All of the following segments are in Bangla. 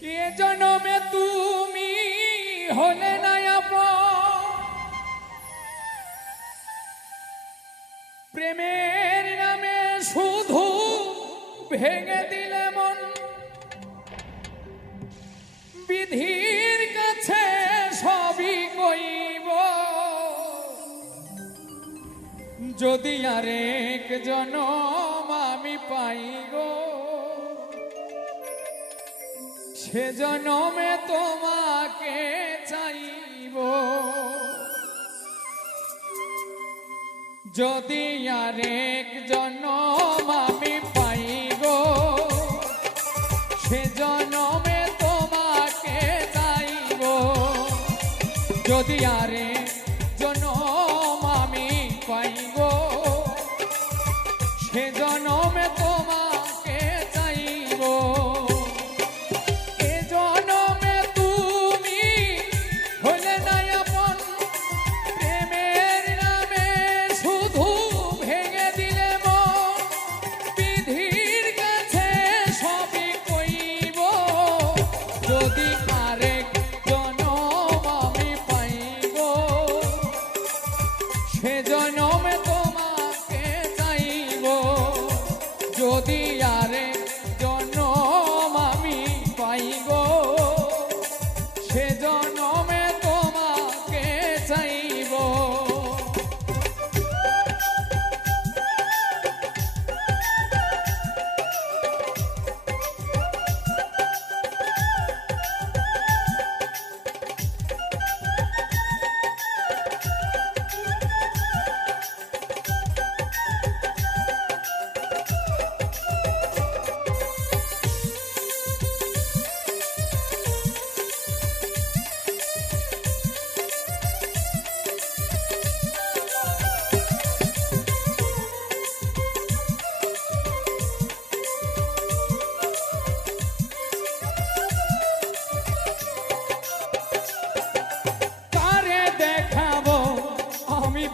কে জনমে তুমি হলে না আপন, প্রেমের নামে শুধু ভেঙে দিলে মন। বিধির কাছে সবই কইব, যদি আরেক জনম আমি পাই গো, সে জনমে তোমাকে চাইব। যদি আরেক জনম আমি পাই গো, সে জনমে তোমাকে চাইব। যদি আরেক জনম আমি পাই গো, সে জনমে তোমাকে চাইব। যদি আরেক জনম আমি পাই গো, সে জনমে তোমাকে চাইব। যদি আরেক জনম আমি পাই গো, সে জনমে তোমাকে চাইব।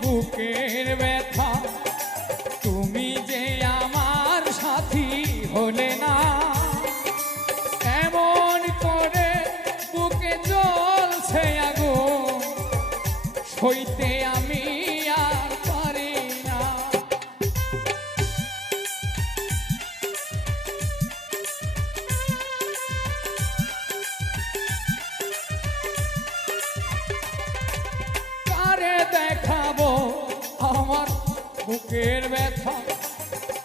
বুকের ব্যথা তুমি যে আমার সাথী হলে না, এমন করে বুকে জ্বলছে আগুন, সইতে আমি আর পারি না। কারে দেখাবো আমার বুকের ব্যথা,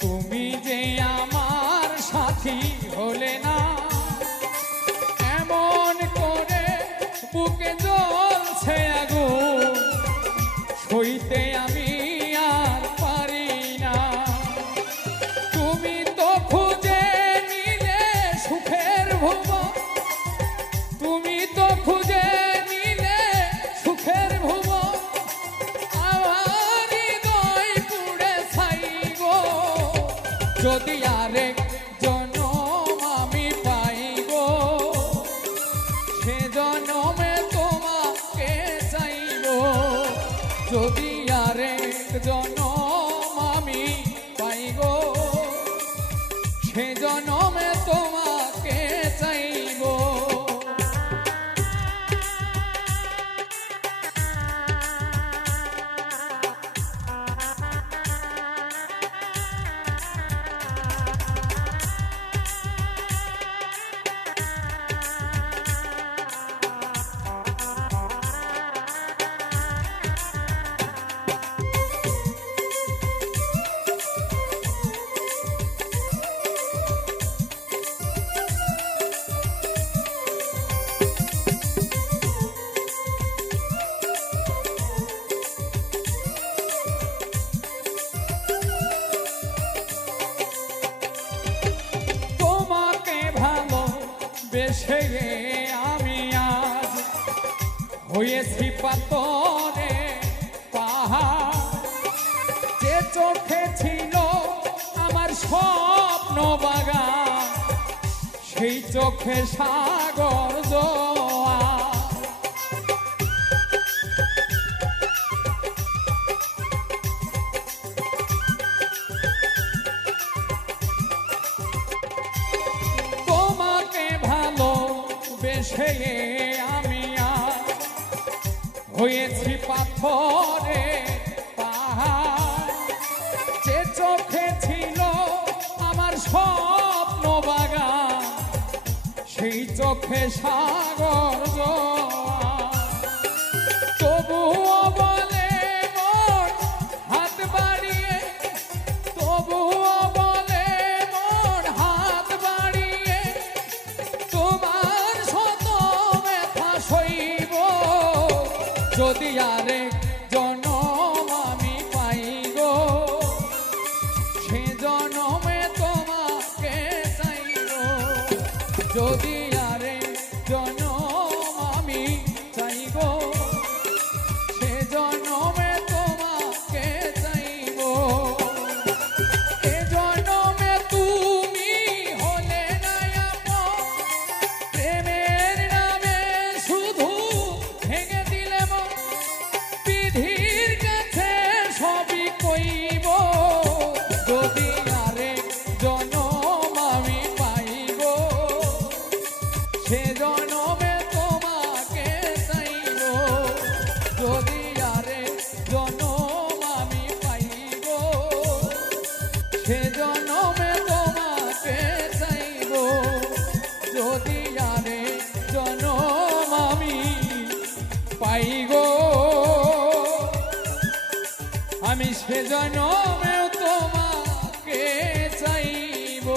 তুমি যে আমার সাথী হলে না, এমন করে বুকে জ্বলছে আগুন, সইতে আমি আর পারি না। তুমি তো খুঁজে নিলে সুখের ভুবন, তুমি তো খুঁজে নিলে সুখের ভুবন, যদি আরেক জনম আমি পাই গো, সে জনমে তোমাকে চাইব। যদি আরেক জনম আমি পাই গো, সে জনমে তোমাকে চাইব। বেশে আমি আজ হয়েছি পাতরে পাহাড়, যে চোখে ছিল আমার স্বপ্ন বাগান, সেই চোখে সাগর জোয়ার। তোমাকে ভালো বেশে আমি আজ হয়েছি পাথরে পাহাড়। যে চোখে ছিল আমার স্বপ্ন বাগান, সেই চোখে সাগর জোয়ার। তবুও বলে মন হাত বাড়িয়ে, তবুও বলে মন হাত বাড়িয়ে, তোমার শত ব্যথা সইব যদি আরেক জনম আমি পাই গো, সে জনমে তোমাকে চাইব। যদি আরেক জনম আমি চাই গো, সে জনমে তোমাকে চাইব। এ জনমে তুমি হলে না আপন, প্রেমের নামে শুধু ভেঙে দিলে মন। বিধির কাছে সবই কইব যদি আরেক জনম আমি পাইব, সে জনমে তোমাকে চাইব। যদি আরেক জনম আমি পাইব, সে জনমে তোমাকে চাইব। যদি আরেক জনম আমি পাই গো, আমি সে জনমেও তোমাকে চাইব।